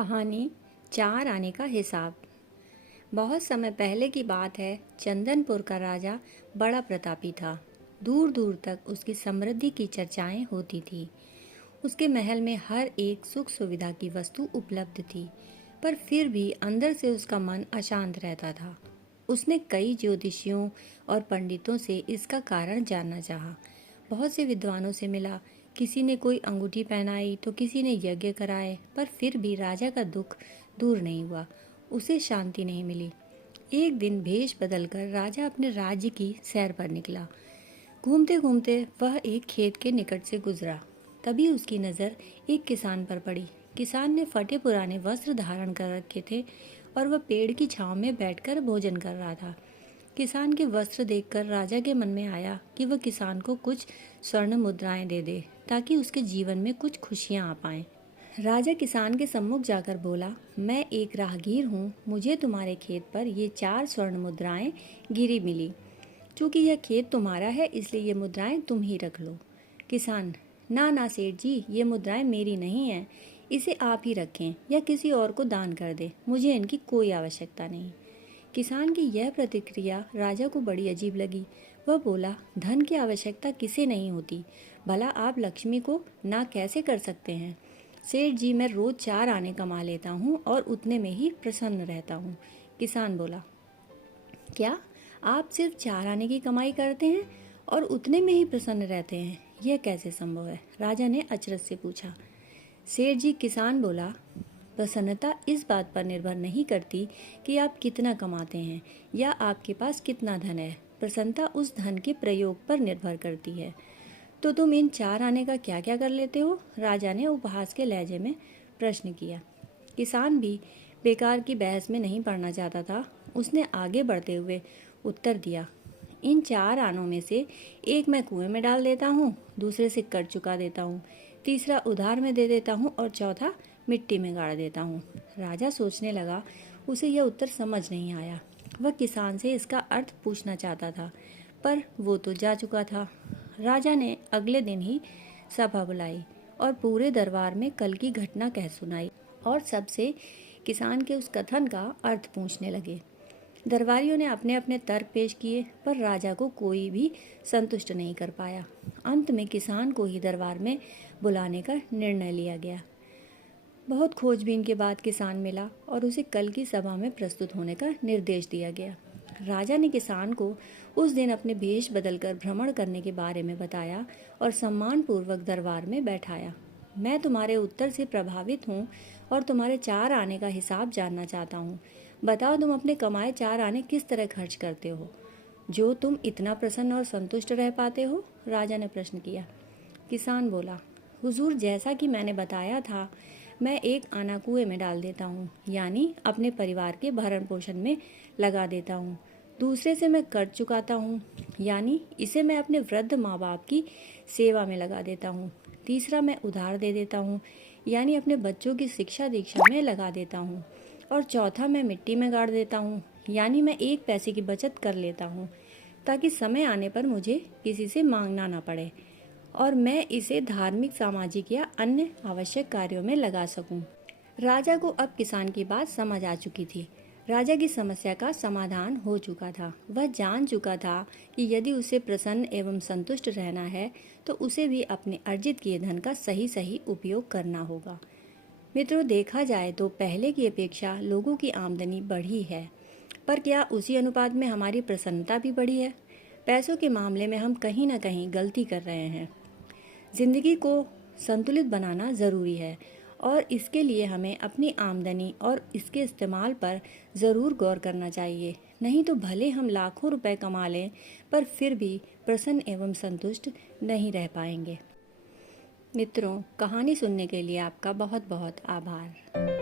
कहानी चार आने का हिसाब। बहुत समय पहले की बात है। चंदनपुर का राजा बड़ा प्रतापी था। दूर दूर तक उसकी समृद्धि की चर्चाएं होती थी। उसके महल में हर एक सुख सुविधा की वस्तु उपलब्ध थी, पर फिर भी अंदर से उसका मन अशांत रहता था। उसने कई ज्योतिषियों और पंडितों से इसका कारण जानना चाहा। बहुत से विद्वानों से मिला। किसी ने कोई अंगूठी पहनाई तो किसी ने यज्ञ कराए, पर फिर भी राजा का दुख दूर नहीं हुआ। उसे शांति नहीं मिली। एक दिन भेष बदलकर राजा अपने राज्य की सैर पर निकला। घूमते घूमते वह एक खेत के निकट से गुजरा। तभी उसकी नज़र एक किसान पर पड़ी। किसान ने फटे पुराने वस्त्र धारण कर रखे थे और वह पेड़ की छांव में बैठकर भोजन कर रहा था। किसान के वस्त्र देखकर राजा के मन में आया कि वह किसान को कुछ स्वर्ण मुद्राएं दे दे, ताकि उसके जीवन में कुछ खुशियां आ पाएं। राजा किसान के सम्मुख जाकर बोला, मैं एक राहगीर हूँ। मुझे तुम्हारे खेत पर ये 4 स्वर्ण मुद्राएं गिरी मिली। चूंकि यह खेत तुम्हारा है, इसलिए ये मुद्राएं तुम ही रख लो। किसान, ना ना सेठ जी, ये मुद्राएं मेरी नहीं हैं। इसे आप ही रखें या किसी और को दान कर दे। मुझे इनकी कोई आवश्यकता नहीं। किसान की यह प्रतिक्रिया राजा को बड़ी अजीब लगी। वह बोला, धन की आवश्यकता किसे नहीं होती। भला आप लक्ष्मी को ना कैसे कर सकते हैं। सेठ जी, मैं रोज 4 आने कमा लेता हूँ और उतने में ही प्रसन्न रहता हूँ। किसान बोला, क्या आप सिर्फ 4 आने की कमाई करते हैं और उतने में ही प्रसन्न रहते हैं? यह कैसे संभव है? राजा ने अचरज से पूछा। सेठ जी, किसान बोला, प्रसन्नता इस बात पर निर्भर नहीं करती कि आप कितना कमाते हैं या आपके पास कितना धन है। प्रसन्नता उस धन के प्रयोग पर निर्भर करती है। तो तुम इन 4 आने का क्या क्या कर लेते हो? राजा ने उपहास के लहजे में प्रश्न किया। किसान भी बेकार की बहस में नहीं पड़ना चाहता था। उसने आगे बढ़ते हुए उत्तर दिया, इन 4 आनों में से एक मैं कुएं में डाल देता हूँ, दूसरे से कर चुका देता हूँ, तीसरा उधार में दे देता हूँ और चौथा मिट्टी में गाड़ देता हूँ। राजा सोचने लगा। उसे यह उत्तर समझ नहीं आया। वह किसान से इसका अर्थ पूछना चाहता था, पर वो तो जा चुका था। राजा ने अगले दिन ही सभा बुलाई और पूरे दरबार में कल की घटना कह सुनाई और सबसे किसान के उस कथन का अर्थ पूछने लगे। दरबारियों ने अपने अपने तर्क पेश किए, पर राजा को कोई भी संतुष्ट नहीं कर पाया। अंत में किसान को ही दरबार में बुलाने का निर्णय लिया गया। बहुत खोजबीन के बाद किसान मिला और उसे कल की सभा में प्रस्तुत होने का निर्देश दिया गया। राजा ने किसान को उस दिन अपने भेष बदलकर भ्रमण करने के बारे में बताया और सम्मानपूर्वक दरबार में बैठाया। मैं तुम्हारे उत्तर से प्रभावित हूँ और तुम्हारे 4 आने का हिसाब जानना चाहता हूँ। बताओ, तुम अपने कमाए 4 आने किस तरह खर्च करते हो, जो तुम इतना प्रसन्न और संतुष्ट रह पाते हो? राजा ने प्रश्न किया। किसान बोला, हुजूर, जैसा कि मैंने बताया था, मैं एक आना कुएं में डाल देता हूँ, यानी अपने परिवार के भरण पोषण में लगा देता हूँ। दूसरे से मैं कर चुकाता हूँ, यानी इसे मैं अपने वृद्ध माँ बाप की सेवा में लगा देता हूँ। तीसरा मैं उधार दे देता हूँ, यानी अपने बच्चों की शिक्षा दीक्षा में लगा देता हूँ। और चौथा मैं मिट्टी में गाड़ देता हूँ, यानी मैं 1 पैसे की बचत कर लेता हूँ, ताकि समय आने पर मुझे किसी से मांगना ना पड़े और मैं इसे धार्मिक, सामाजिक या अन्य आवश्यक कार्यों में लगा सकूं। राजा को अब किसान की बात समझ आ चुकी थी। राजा की समस्या का समाधान हो चुका था। वह जान चुका था कि यदि उसे प्रसन्न एवं संतुष्ट रहना है तो उसे भी अपने अर्जित किए धन का सही सही उपयोग करना होगा। मित्रों, देखा जाए तो पहले की अपेक्षा लोगों की आमदनी बढ़ी है, पर क्या उसी अनुपात में हमारी प्रसन्नता भी बढ़ी है? पैसों के मामले में हम कहीं ना कहीं गलती कर रहे हैं। जिंदगी को संतुलित बनाना ज़रूरी है और इसके लिए हमें अपनी आमदनी और इसके इस्तेमाल पर ज़रूर गौर करना चाहिए। नहीं तो भले हम लाखों रुपए कमा लें, पर फिर भी प्रसन्न एवं संतुष्ट नहीं रह पाएंगे। मित्रों, कहानी सुनने के लिए आपका बहुत बहुत आभार।